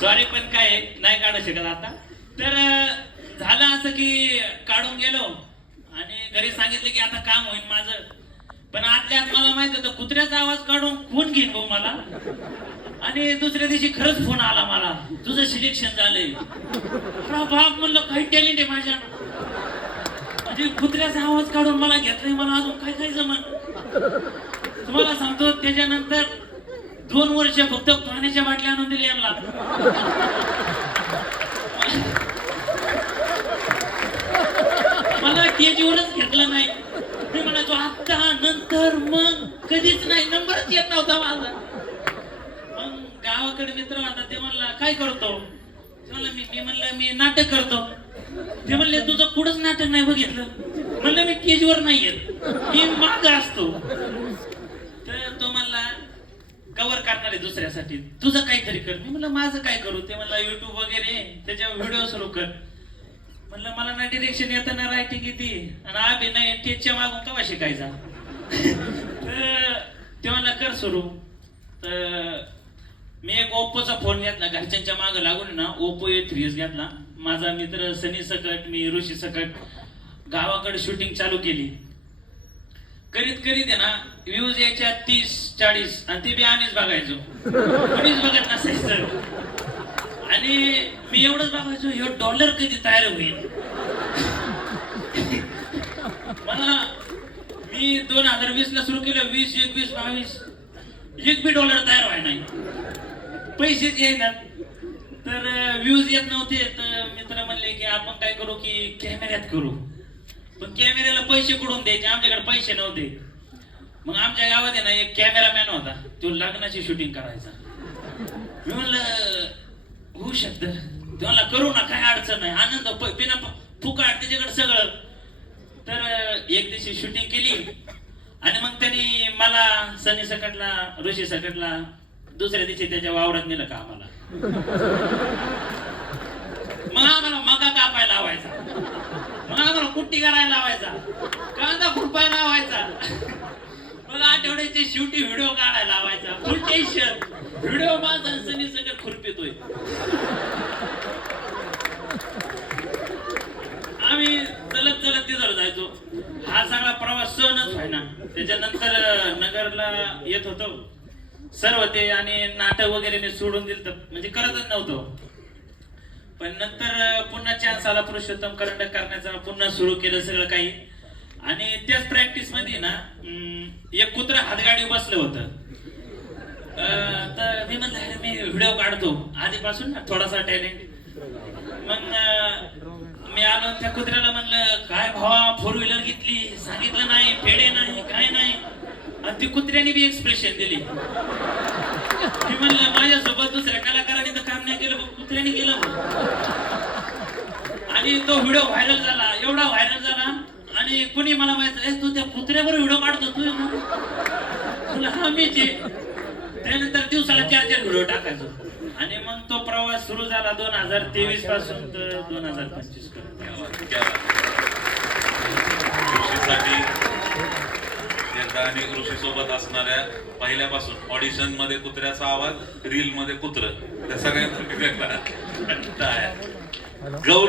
Sorry पण काय नाही काढू शकत आता. तर झालं असं की काढून गेलो. आणि घरी सांगितलं की आता काम होईल माझं. पण आतल्या आत मला माहीत होतं कुत्र्याचा आवाज काढून खून घेईन भाऊ मला. आणि दुसऱ्या दिवशी खरंच फोन आला मला. तुझं सिलेक्शन झालंय. बाप म्हणलं काही टॅलेंट आहे माझ्या. म्हणजे कुत्र्याचा आवाज काढून मला घेतलाय मला अजून काय काय जमन? तुम्हाला सांगतो त्याच्यानंतर दोन वर्ष फक्त पाण्याच्या बाटल्या आणून दिली यांना. मला स्टेजवरच घेतलं नाही. मी म्हणायचो आता नंतर मग. कधीच नाही नंबरच येत नव्हता माझा. मग गावाकडे मित्र आता ते म्हणला काय करतो? ते मी मी म्हणलं मी नाटक करतो. ते म्हणले तुझं कुठंच नाटक नाही बघितलं? म्हणलं मी केजीवर नाही येत मी माग असतो. कव्हर करणार आहे दुसऱ्यासाठी. तुझं काहीतरी कर. मी म्हणलं माझं काय करू? ते म्हणलं युट्यूब वगैरे. त्याच्यावर व्हिडिओ सुरू कर. म्हणलं मला ना डिरेक्शन येतं ना रायटिंग येते. आणि अभिनय टेजच्या मागून कवा शिकायचा? तर ते म्हणलं कर सुरू. तर मी एक ओप्पोचा फोन घेतला. घरच्यांच्या मागं लागून ना ओप्पो ए थ्री एस घेतला. माझा मित्र सनी सकट मी ऋषी सकट गावाकडे शूटिंग चालू केली. करीत करीत आहे ना व्ह्यूज यायच्या तीस चाळीस आणि ते बी आम्हीच बघायचो. कोणीच बघत नसायचं. आणि मी एवढंच बघायचो ह्यो डॉलर कधी तयार होईल? मला मी दोन हजार वीस ला सुरू केलं वीस एकवीस बावीस. एक बी डॉलर तयार व्हाय नाही. पैसेच येणार तर व्ह्यूज येत नव्हते. तर मित्र म्हणले की आपण काय करू की कॅमेऱ्यात करू. पण कॅमेऱ्याला पैसे कुठून द्यायचे? आमच्याकडे पैसे नव्हते. मग आमच्या गावात आहे ना एक कॅमेरामॅन होता. तो लग्नाची शूटिंग करायचा. मी म्हणलं होऊ शकत. तुम्हाला करू ना काय अडचण नाही. आनंद बिना फुकाट त्याच्याकडे सगळं. तर एक दिवशी शूटिंग केली. आणि मग त्यांनी मला सनी सकटला ऋषी सकटला दुसऱ्या दिवशी त्याच्या वावरात नेलं का आम्हाला. मग आम्हाला मका कापायला लावायचा. मग आम्हाला कुट्टी करायला लावायचा. आठवड्याची शेवटी व्हिडिओ काढायला लावायचा. फुल टेन्शन व्हिडिओ माझा सनी सगळं खुरपितोय आम्ही चलत चलत तिथं जायचो. हा सगळा प्रवास सहनच व्हायना त्याच्यानंतर नगरला येत होतो. सर्व ते आणि नाटक वगैरे मी सोडून दिलं तर म्हणजे करतच नव्हतो. पण नंतर पुन्हा चान्स आला पुरुषोत्तम करंडक करण्याचा पुन्हा सुरू केलं सगळं काही. आणि त्याच प्रॅक्टिसमध्ये ना एक कुत्र हातगाडी बसलं होतं. तर मी म्हणलं अरे मी व्हिडिओ काढतो. आधीपासून ना थोडासा टॅलेंट मग मी आलो त्या कुत्र्याला म्हणलं काय भावा फोर व्हीलर घेतली? सांगितलं नाही फेडे नाही काय नाही. आणि ती कुत्र्याने बी एक्सप्रेशन दिली. मी म्हणलं माझ्यासोबत दुसऱ्या कलाकाराने तर काम नाही केलं कुत्र्याने केलं आणि तो व्हिडिओ व्हायरल झाला. एवढा व्हायरल झाला आणि कुणी मला माहीत "ए, तू त्या कुत्र्यावर व्हिडिओ काढतो तू तुला हा मीच आहे." त्यानंतर दिवसाला चार चार व्हिडिओ टाकायचो आणि मग तो प्रवास सुरू झाला दोन हजार तेवीसपासून तर दोन हजार पंचवीस आणि ऋषी सोबत असणाऱ्या पहिल्यापासून ऑडिशनमध्ये कुत्र्याचा आवाज रील मध्ये कुत्र त्या वेगळा. गौरी